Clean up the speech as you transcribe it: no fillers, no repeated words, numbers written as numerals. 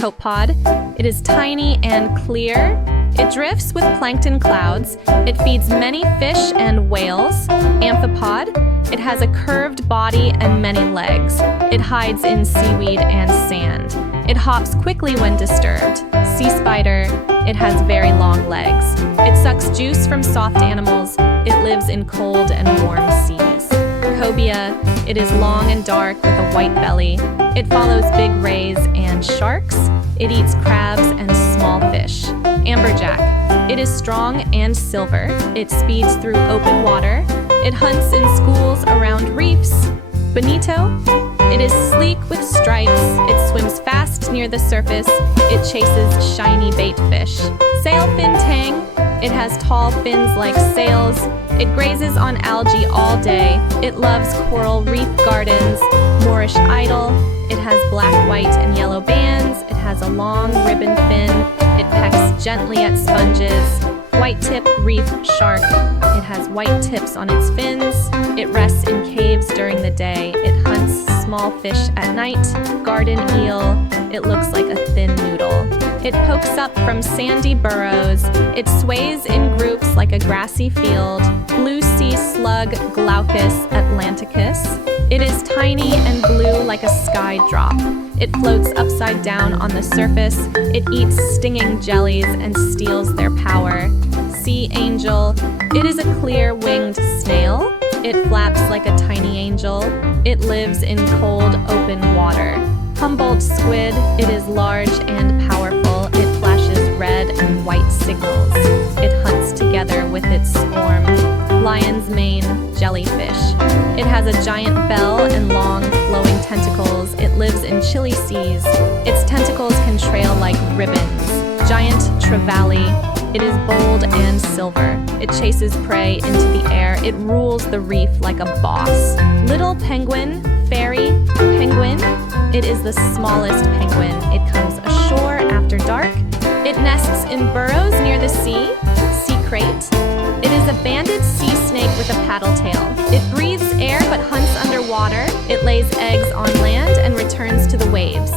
copepod. It is tiny and clear. It drifts with plankton clouds. It feeds many fish and whales. Amphipod. It has a curved body and many legs. It hides in seaweed and sand. It hops quickly when disturbed. Sea spider. It has very long legs. It sucks juice from soft animals. It lives in cold and warm seas. Cobia. It is long and dark with a white belly. It follows big rays and sharks. It eats crabs and small fish. Amberjack. It is strong and silver. It speeds through open water. It hunts in schools around reefs. Bonito. It is sleek with stripes. It swims fast near the surface. It chases shiny bait fish. Sailfin tang. It has tall fins like sails. It grazes on algae all day. It loves coral reef gardens. Moorish idol. It has black, white, and yellow bands. It has a long ribbon fin. It pecks gently at sponges. White-tip reef shark. It has white tips on its fins. It rests in caves during the day. It hunts small fish at night. Garden eel. It looks like a thin noodle. It pokes up from sandy burrows. It sways in groups like a grassy field. Blue sea slug Glaucus atlanticus. It is tiny and blue like a sky drop. It floats upside down on the surface. It eats stinging jellies and steals their power. Sea angel. It is a clear winged snail. It flaps like a tiny angel. It lives in cold, open water. Humboldt squid. It is large and powerful. It flashes red and white signals. It hunts together with its swarm. Lion's mane jellyfish. It has a giant bell and long, flowing tentacles. It lives in chilly seas. Its tentacles can trail like ribbons. Giant trevally. It is bold and silver. It chases prey into the air. It rules the reef like a boss. Little penguin, fairy penguin. It is the smallest penguin. It comes ashore after dark. It nests in burrows near the sea. Sea crate. It is a banded sea snake with a paddle tail. It breathes air but hunts underwater. It lays eggs on land and returns to the waves.